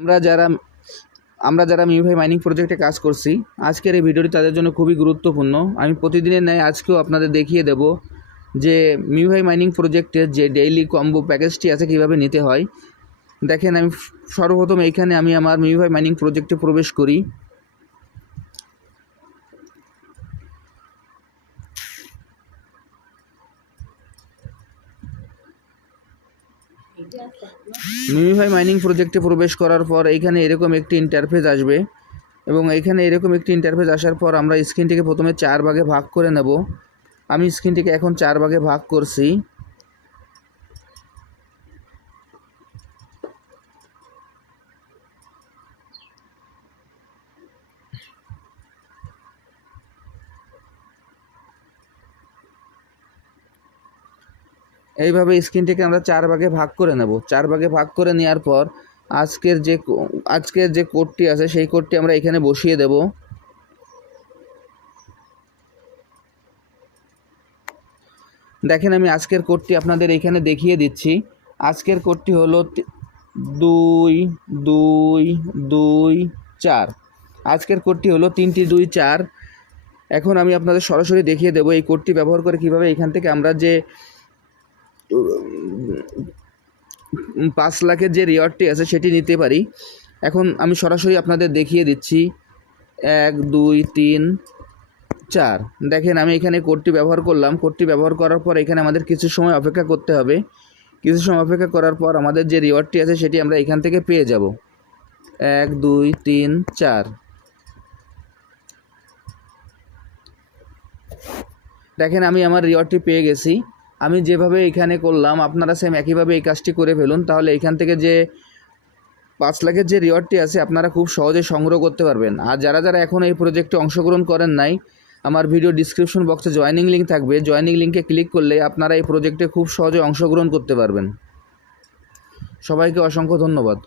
আমরা যারা আমরা যারা মিউভাই মাইনিং প্রজেক্টে কাজ করছি, আজকের এই ভিডিওটি তাদের জন্য খুবই গুরুত্বপূর্ণ। আমি প্রতিদিনের ন্যায় আজকেও আপনাদের দেখিয়ে দেব যে মিউভাই মাইনিং প্রজেক্টের যে ডেইলি কম্বো প্যাকেজটি আছে কীভাবে নিতে হয়। দেখেন আমি সর্বপ্রথম এইখানে আমি আমার মিউভাই মাইনিং প্রজেক্টে প্রবেশ করি। মিমিফাই মাইনিং প্রজেক্টে প্রবেশ করার পর এখানে এরকম একটি ইন্টারফেস আসবে এবং এখানে এরকম একটি ইন্টারফেস আসার পর আমরা স্ক্রিনটিকে প্রথমে চার ভাগে ভাগ করে নেব। আমি স্ক্রিনটিকে এখন চার ভাগে ভাগ করছি। এইভাবে স্ক্রিনটিকে আমরা চার ভাগে ভাগ করে নেব। চার ভাগে ভাগ করে নেওয়ার পর আজকের যে আজকের যে কোডটি আছে, সেই কোডটি আমরা এখানে বসিয়ে দেব। দেখেন আমি আজকের কোডটি আপনাদের এখানে দেখিয়ে দিচ্ছি। আজকের কোডটি হলো দুই দুই দুই, চার। আজকের কোডটি হলো তিনটি, দুই, চার। এখন আমি আপনাদের সরাসরি দেখিয়ে দেবো এই কোডটি ব্যবহার করে কীভাবে এখান থেকে আমরা যে পাঁচ লাখের যে রিওয়ার্ডটি আছে সেটি নিতে পারি। এখন আমি সরাসরি আপনাদের দেখিয়ে দিচ্ছি। এক, দুই, তিন, চার। দেখেন, আমি এখানে কোডটি ব্যবহার করলাম। কোডটি ব্যবহার করার পর এখানে আমাদের কিছু সময় অপেক্ষা করতে হবে। কিছু সময় অপেক্ষা করার পর আমাদের যে রিওয়ার্ডটি আছে সেটি আমরা এখান থেকে পেয়ে যাব। এক, দুই, তিন, চার। দেখেন, আমি আমার রিওয়ার্ডটি পেয়ে গেছি। আমি যেভাবে এখানে করলাম, আপনারা সেম একইভাবে এই কাজটি করে ফেলুন, তাহলে এখান থেকে যে পাঁচ লাখের যে রিওয়ার্ডটি আছে, আপনারা খুব সহজে সংগ্রহ করতে পারবেন। আর যারা যারা এখন এই প্রজেক্টে অংশগ্রহণ করেন নাই, আমার ভিডিও ডিসক্রিপশন বক্সে জয়েনিং লিঙ্ক থাকবে। জয়েনিং লিঙ্কে ক্লিক করলে আপনারা এই প্রজেক্টে খুব সহজে অংশগ্রহণ করতে পারবেন। সবাইকে অসংখ্য ধন্যবাদ।